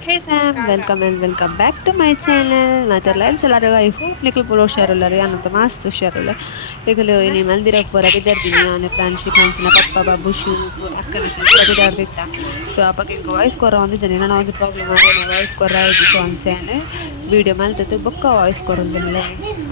Hey fam, welcome and welcome back to my channel. Material चलारे I hope निकल पुरो share उल्लरे याना तो मस्त share उल्लरे निकले इन्हीं मंदिर पुरा बिदर दिनिया ने फ्रांशी ना पप्पा बाबू शू अक्कल के पुरा बिदर दिता so आप अकेले voice को रहा हूँ जने ना मुझे problem आ रहा है voice को रहा है जिसको हम चैनल वीडियो माल तो बुक्का voice को रहा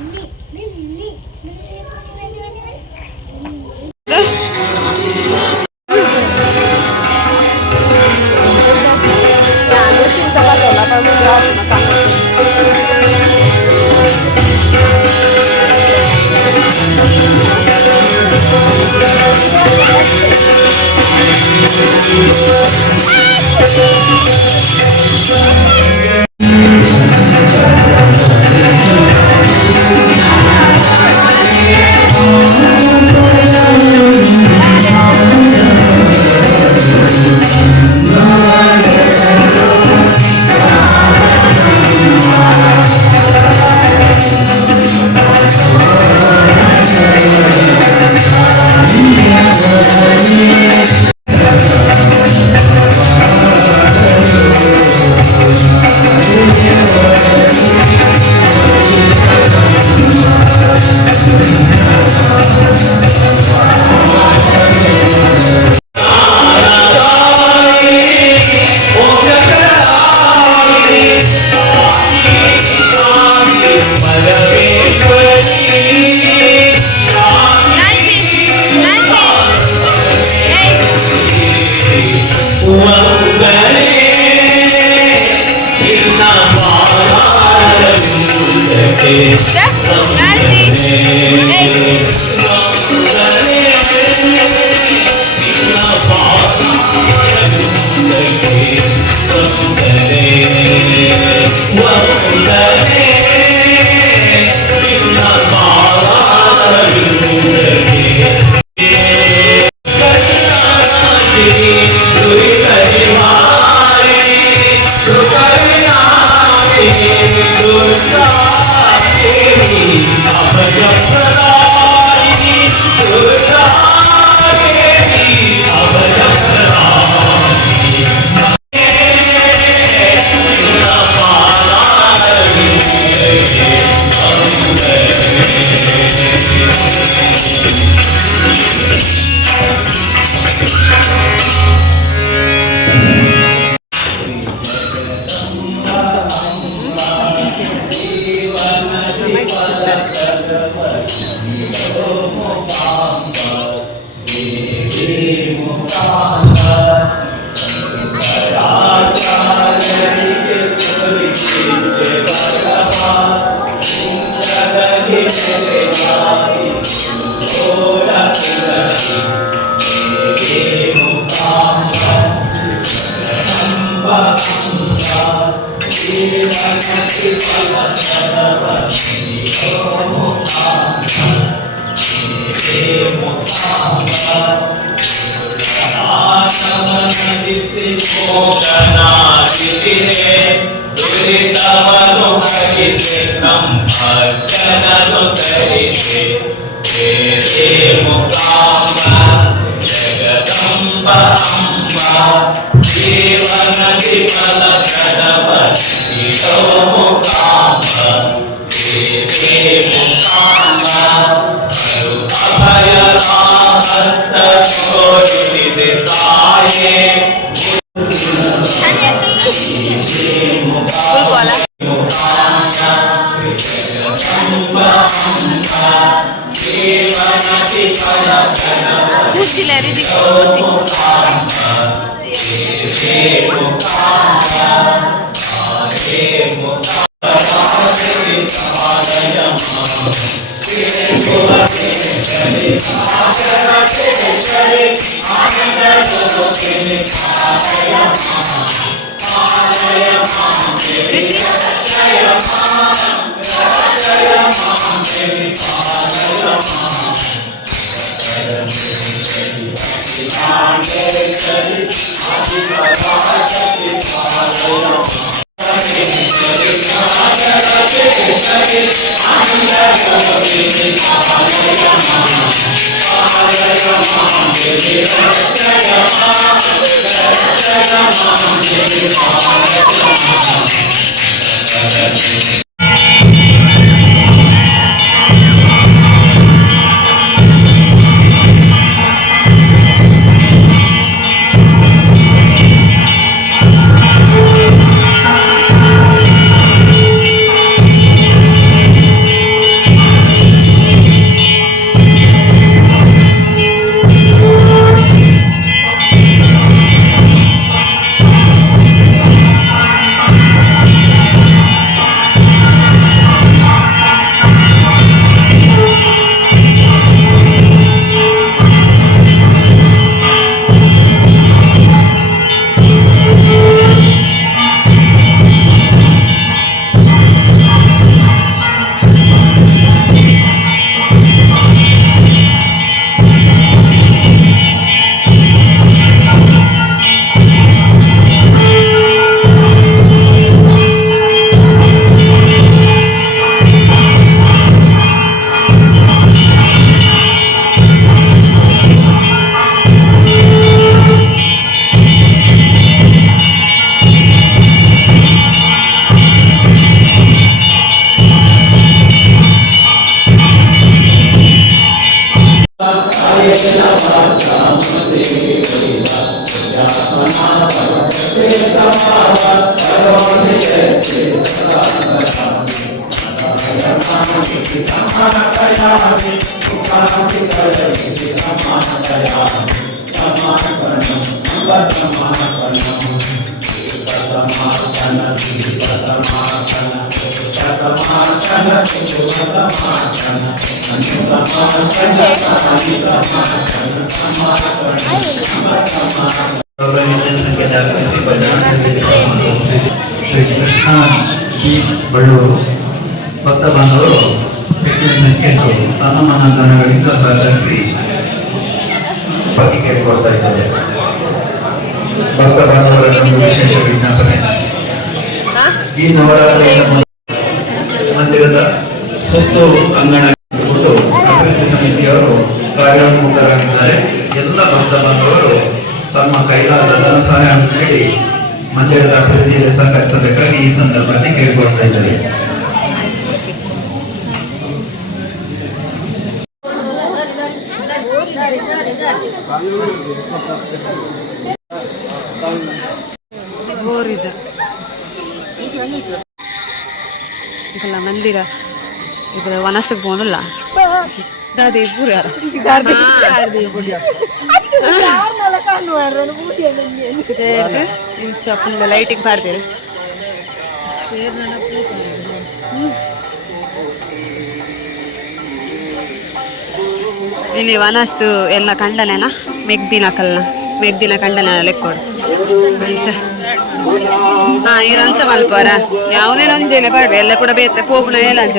ಹೆಚ್ಚಿನ ಸಂಖ್ಯೆಯಲ್ಲಿ ಆಗಮಿಸಿ ಭಜನಾ ಸಭೆಯಲ್ಲಿ ಶ್ರೀ ಕೃಷ್ಣ ಬಳ್ಳೂರು ಭಕ್ತ ಬಾಂಧವರು ಹೆಚ್ಚಿನ ಸಂಖ್ಯೆಯನ್ನು ತನ್ನ ಮನಧನಗಳಿಂದ ಸಹಕರಿಸಿ ಬಗ್ಗೆ ಕೇಳಿಕೊಳ್ತಾ ಇದ್ದಾರೆ. ಭಕ್ತ ಬಾಂಧವರಲ್ಲೊಂದು ವಿಶೇಷ ವಿಜ್ಞಾಪನೆ. ಈ ನವರಾತ್ರಿಯಿಂದ ಮಂದಿರದ ಸುತ್ತು ಅಂಗಣ ಅಭಿವೃದ್ಧಿ ಸಮಿತಿಯವರು ಕಾರ್ಯೋನ್ಮುಖರಾಗಿದ್ದಾರೆ. ಎಲ್ಲ ಭಕ್ತ ಬಾಂಧವರು ತಮ್ಮ ಕೈಲಾದ ಧನ ಸಹಾಯವನ್ನು ನೀಡಿ ಮಂದಿರದ ಅಭಿವೃದ್ಧಿಯಲ್ಲಿ ಸಹಕರಿಸಬೇಕಾಗಿ ಈ ಸಂದರ್ಭದಲ್ಲಿ ಕೇಳಿಕೊಳ್ತಾ ಇದ್ದಾರೆ. ಇದೆಲ್ಲ ಮಂದಿರ ಇದು ವನಸಕ್ಕೆ ಹೋಗಲ್ಲ ದಾದಿ ಪೂರ ಫುಲ್ ಲೈಟಿಂಗ್ ಮಾಡ್ತೀರಿ ಇಲ್ಲಿ ವನಸ್ಸು ಎಲ್ಲ ಕಂಡನೇನ ಮೆಗ್ದಿನ ಕಂಡನ ಲೆಕ್ಕೋಡು ಅಂಚ ಇರಂಚ ಮಲ್ಪಾರ ಯಾವನೇ ನಂಜೇನೆ ಪಾಡ್ರಿ ಎಲ್ಲ ಕೂಡ ಬೇತೆ ಪೋಪುನ ಎಲ್ಲ ಅಂಚ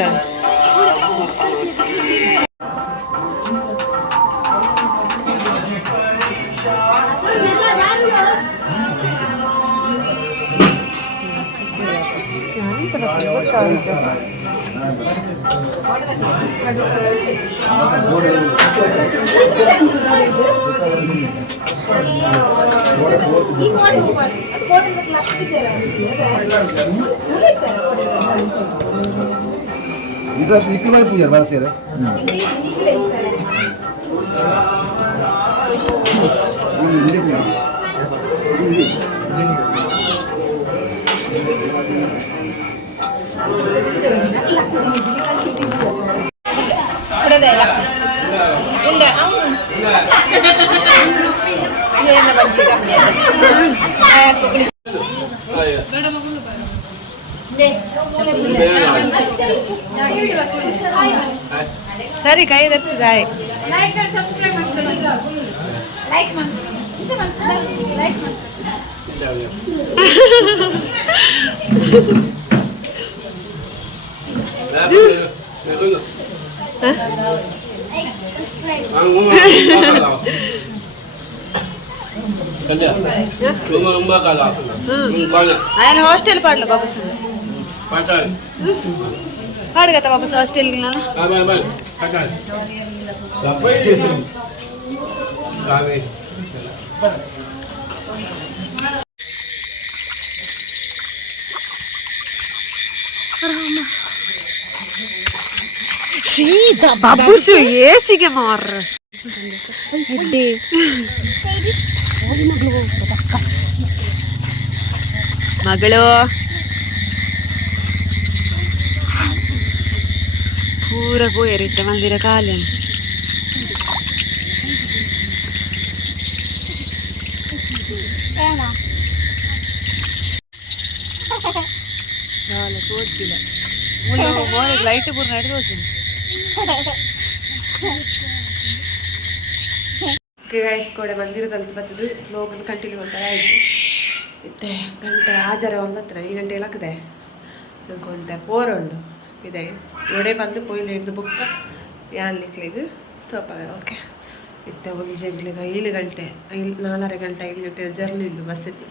ಸರಿ ಕೈ ತರ್ತಿದ್ದಾಯಿ ఆయన హాస్టల్ పాటలు బాబు పాడు కదా బాబు హాస్టల్కి ಬಾಬುಶು ಏಸಿಗೆ ಮಾರ್ ಮಗಳು ಪೂರ ಪೋಯರಿತ್ತೆ ಮಂದಿರ ಕಾಲ ತೋರ್ತಿಲ್ಲ ಲೈಟ್ ಪೂರ ನಡೆ ತೋರ್ಸಿ ಗೈಸ್ ಕೂಡ ಮಂದಿರದಲ್ಲಿ ಬರ್ತದ್ದು ಲೋಗನ್ ಕಂಟಿನ್ಯೂ ಅಂತ ಆಯ್ತು ಇತ್ತೆ ಗಂಟೆ ಆಚಾರ 9 ಈ ಗಂಟೆ ಇಲ್ಲಕ್ಕದೆ ನಂಗೊಂತೆ ಪೋರುಂಡು ಇದೆ ಒಡೆ ಬಂದು ಪೊಯ್ಲು ಹಿಡ್ದು ಬುಕ್ಕ ಯಾನ್ಲಿಕ್ಲಿಗೆ ತೋಪವೆ ಓಕೆ ಇತ್ತೆ ಒಂಜೆಗ್ಲಿಗೆ 5 ಗಂಟೆ 4:30 ಗಂಟೆ 5 ಗಂಟೆ ಜರ್ನಿ ಇಲ್ಲು ಬಸ್ಸಿದ್ದು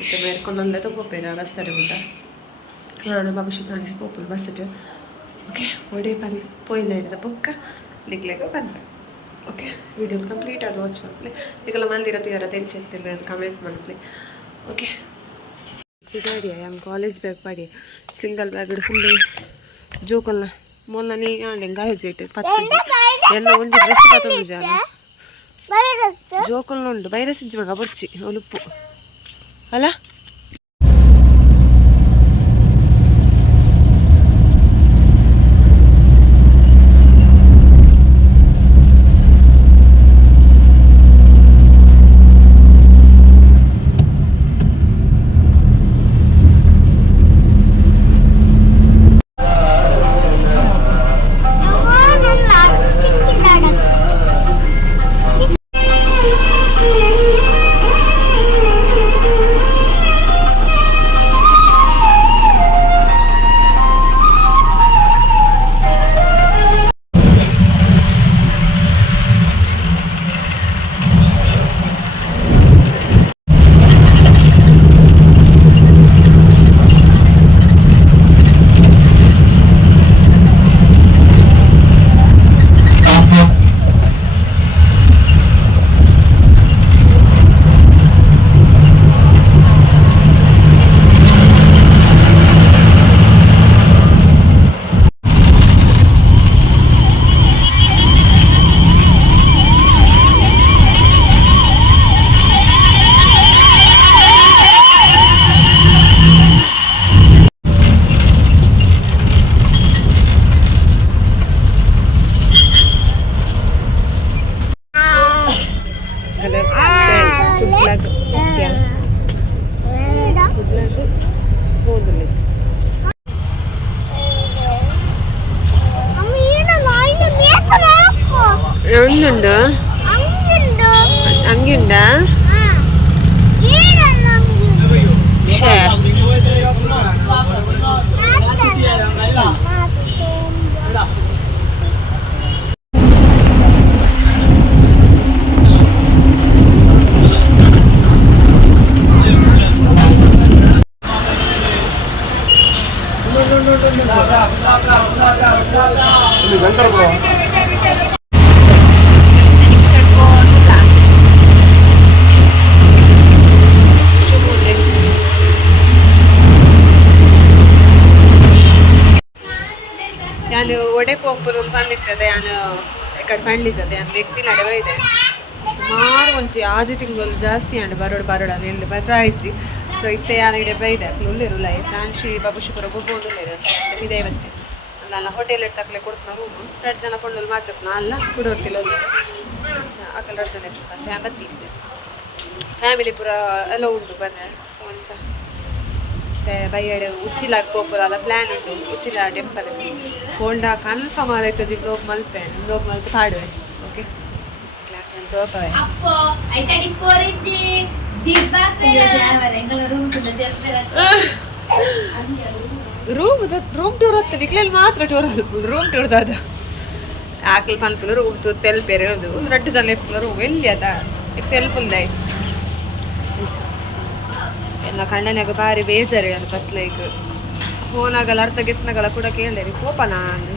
ಇತ್ತೆ ಮೇರ್ಕೊಂಡೊಂದೇ ತಗೋಪೇರ ಬಸ್ ತಡೆ ಊಟ ನಾನು ಬಾಬುಶಿ ಕಾಣಿಸಿ ಪೋಪುಲ್ ಬಸ್ಸಿಟ್ಟು ಓಕೆ ಒಡೆ ಬಂದು ಪೊಯ್ಲು ಹಿಡ್ದು ಬುಕ್ಕ ಲಿಕ್ಲಿಗೆ ಬಂದೆ ಓಕೆ ವಿಡಿಯೋ ಕಂಪ್ಲೀಟ್ ಅದು ವಾಚ್ ಮಾಡ್ಲಿ ಈಗೆಲ್ಲ ಮಂದಿರತ್ತು ಯಾರು ತೆಂಚಿತ್ತಿಲ್ಲ ಅದು ಕಮೆಂಟ್ ಮಾಡ್ಲಿ ಓಕೆ ಗಾಡಿಯ ನಮ್ಮ ಕಾಲೇಜ್ ಬ್ಯಾಗ್ ಪಾಡಿ ಸಿಂಗಲ್ ಬ್ಯಾಗ್ ಫುಲ್ ಜೋಕಲ್ನ ಮೊನ್ನ ನೀ ಆಂಡೆ ಗಾಯಜೇಟ್ ಪತ್ತಜಿ ಎಲ್ಲ ಒಂದು ಡ್ರೆಸ್ ಪತ್ತೊಂದು ಜಾಲ ಜೋಕಲ್ನ ಉಂಡು ಬೈರಸಿಜ್ಜಿ ಮಗ ಬೊಚ್ಚಿ ಒಲುಪ್ಪು ಅಲ್ಲ ಒಂದುಂಡು ಅಂಗಿಂಡ ಶೇ ನಾನು ಒಡೆ ಪೋಪುರು ಬಂದಿರ್ತದೆ ನಾನು ఇక్కడ పండిస్తుంది అని వ్యక్తి నడవైతే ಸುಮಾರು ಒಂಚಿ ಆಜು ತಿಂಗಳು ಜಾಸ್ತಿ ಅಂಡ್ ಬರೋಡು అని ಎಂದು ಪತ್ರ ಆಯ್ತು ಸೊ ಇತ್ತೆ ಯಾನ ಇಡೆ ಬೈದೆ ಉಳ್ಳಿರುಲ್ಲ ಫ್ರಾನ್ಶಿ ಬಾಬುಶುಪುರ ಗೊಬ್ಬೊಂದುಲ್ಲೇರು ಇದೇ ಇವತ್ತೆ ಅಲ್ಲ ಹೋಟೆಲ್ ತಕ್ಕಲೆ ಕೊಡ್ತಾನ ರೂಮು 2 ಜನ ಕೊಂಡಲ್ಲಿ ಮಾತ್ರ ಅಲ್ಲ ಕುಡೋರ್ತಿಲ್ಲ ಅಕಲ್ 2 ಜನ ಇರ್ತಾರೆ ಚಾಂಬತ್ತಿ ಇದೆ ಫ್ಯಾಮಿಲಿ ಪೂರ ಎಲ್ಲ ಉಂಟು ಬಂದೆ ಸೊ ಒಂಚ ಮತ್ತೆ ಬೈಯಡೆ ಉಚ್ಚಿಲಾಗ ಪೋಪುರಲ್ಲ ಪ್ಲ್ಯಾನ್ ಉಂಟು ಉಚ್ಚಿಲ ಟೆಂಪಲ್ ಹೋಂಡ ಕನ್ಫರ್ಮ್ ಆದೈತದ ಬ್ಲೋಗ್ ಮಲ್ಪೆ ಬ್ಲೋಗ್ ಮಲ್ತು ಪಾಡುವೆ ಓಕೆ ತೋಪವೆ ರೂಮ್ ಟೂರ್ ಹೋಗ್ತದೆ ಇಕ್ಲೆಲ್ಲಿ ಮಾತ್ರ ಟೂರ್ ಅಲ್ಪುಲ್ ರೂಮ್ ಟೂರ್ದು ಅದು ಆಕಲ್ ಪನ್ಪುಲ್ ರೂಮ್ ಟೂರ್ ತೆಲ್ಪೇರೆ ಅದು 2 ಜನ ಎಪ್ಪುಲ ರೂಮ್ ಎಲ್ಲಿ ಅದ ತೆಲ್ಪುಲ್ದಾಯ್ ಎಲ್ಲ ಕಣ್ಣನಾಗ ಭಾರಿ ಬೇಜಾರು ಅದು ಕತ್ಲೈಕ್ ಫೋನಾಗಲ್ಲ ಅರ್ಥ ಗೆತ್ನಾಗಲ್ಲ ಕೂಡ ಕೇಳಿರಿ ಪೋಪನ ಅಂದು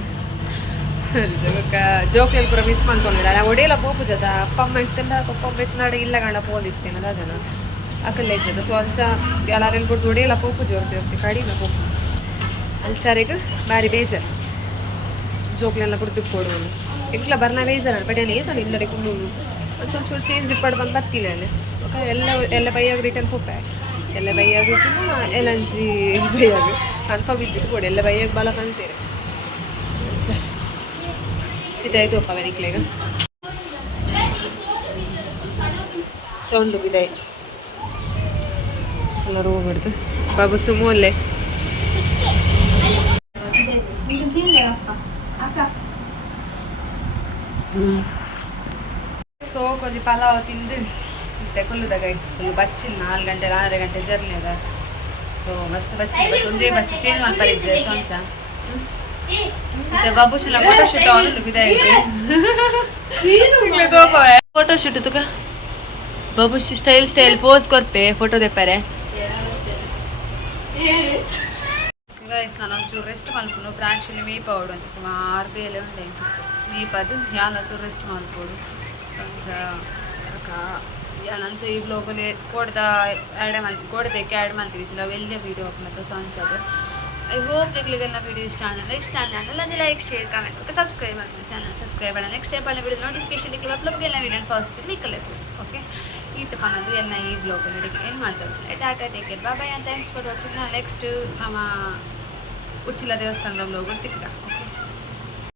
ಜೋಕ್ಲಲ್ಲಿ ಪೂರ ಮಿಸ್ ಮಾಡ್ಕೊಂಡಿಲ್ಲ ನಾ ಒಡೆಯಲ್ಲ ಪೋಪು ಜದ ಅಪ್ಪ ಅಮ್ಮ ಇತ್ತಂಡ ಪಪ್ಪ ಅಮ್ಮ ಇತ್ತನಾಡ ಇಲ್ಲ ಗಂಡ ಪೋಲಿರ್ತೇನೆ ಅದನ್ನ ಅಕಲ್ಲ ಇರ್ತದೆ ಸೊ ಅಂಚ ಎಲ್ಲಾರೆಲ್ಲಿ ಕೊಟ್ಟು ಒಡೆಯಲ್ಲ ಪೋಪು ಜೋರ್ತಿ ಕಡಿಮೆ ಪೋಪು ಅಲ್ಚಾರಿಗೆ ಭಾರಿ ಬೇಜಾರು ಜೋಕ್ಲೆಲ್ಲ ಕೊಡ್ತು ಕೊಡುವನು ಇಂಕ್ಲ ಬರ್ನ ಬೇಜಾರು ಬಟ್ ಏತಾನೆ ಇಲ್ಲಡೆ ಕುಂಡು ಒಂಚೂರು ಚೇಂಜ್ ಇಪ್ಪಡು ಬಂದು ಬರ್ತಿಲ್ಲ ಓಕೆ ಎಲ್ಲ ಬೈಯಾಗ ರಿಟರ್ನ್ ಪೋಪೆ ಎಲ್ಲ ಬೈಯಾಗ ಚಿನ್ನ ಎಲ್ಲಂಜಿ ಬೈಯಾಗ ಕನ್ಫರ್ಮ್ ಇದ್ದಿದ್ದು ಕೊಡಿ ಎಲ್ಲ ಬೈಯಾಗ ಬಾಲ ಕಾಣ್ತೀರಿ ಇದಾಯ್ತು ಅಪ್ಪ ವೆನಿಕ್ಲೆಗ ಸೌಂಡು ಬಿದಾಯ್ ಎಲ್ಲ ರೂಮ್ ಬಿಡ್ತು ಬಾಬು ಸುಮೋಲ್ಲೆ ಸೊ ಕೊಂಚ ಪಲಾವ್ ತಿಂದು ಮತ್ತೆ ಕುಲ್ಲುದ ಗೈಸ್ ಫುಲ್ ಬಚ್ಚಿಲ್ಲ 4 ಗಂಟೆ 6 ಗಂಟೆ ಜರ್ನಿ ಅದ ಸೊ ಮಸ್ತ್ ಬಚ್ಚಿಲ್ಲ ಬಸ್ ಒಂದೇ ಬಸ್ ಚೇಂಜ್ ಮಾಡ್ಬಾರಿದ್ದೆ ಸೊಂಚ ಮತ್ತೆ ಬಾಬುಶಿನ ಫೋಟೋ ಶೂಟ್ ಅವನು ಬಿದಾಯಿಟ್ಟು ಫೋಟೋ ಶೂಟ್ ತುಕ ಬಾಬುಶಿ ಸ್ಟೈಲ್ ಪೋಸ್ ಕೊರ್ಪೆ ಫೋಟೋ ದೆಪ್ಪರೆ ಗೈಸ್ ನಾನು ಒಂಚೂರು ರೆಸ್ಟ್ ಮಲ್ಪುನು ಪ್ರಾಂಶಿಲಿ ಮೇಯ್ಪ ಅವಡು ಅಂತ ಸುಮಾರು ಬೇಲೆ ಉಂಡೆ ಮೇಯ್ಪದು ಯಾಲ ಒಂಚೂರು ರೆಸ್ಟ್ ಮಲ್ಪೋಡು ಸಂಜ ನಂಚ ಈ ಬ್ಲಾಗಲ್ಲಿ ಕೊಡ್ದಕ್ಕೆ ಆ್ಯಡ್ ಮಾಡ್ತೀವಿ ಚಿಲ್ಲ ಒಳ್ಳೆ ವೀಡಿಯೋ ಹಾಕ್ಲತ್ತ ಸಂಚದು ಐ ಹೋಪ್ ನಿಗ್ಲಿಗೆಲ್ಲ ವೀಡಿಯೋ ಇಷ್ಟ ಅಂದ್ರೆ ಒಂದು like share comment okay subscribe ಮಾಡ್ತೀನಿ ಚಾನಲ್ ಸಬ್ಸ್ಕ್ರೈಬ್ ಮಾಡೋಣ ನೆಕ್ಸ್ಟ್ ಟೈಪ್ ಅಲ್ಲಿ ವಿಡಿಯೋ ನೋಟಿಫಿಕೇಶನ್ ಎಲ್ಲ ವೀಡಿಯೋ ಫಸ್ಟ್ ಕ್ಲಿಕ್ಕಲ್ಲೇ ಓಕೆ ಈತ ಪನ್ನದು ಎಲ್ಲ ಈ ಬ್ಲಾಗಲ್ಲಿ ಏನು ಮಾತಾಡೋದು tata take care bye and thanks for watching next ನಮ್ಮ ಉಚ್ಚಿಲ ದೇವಸ್ಥಾನದ ಬ್ಲಾಗ್ ತಿಕ್ಕ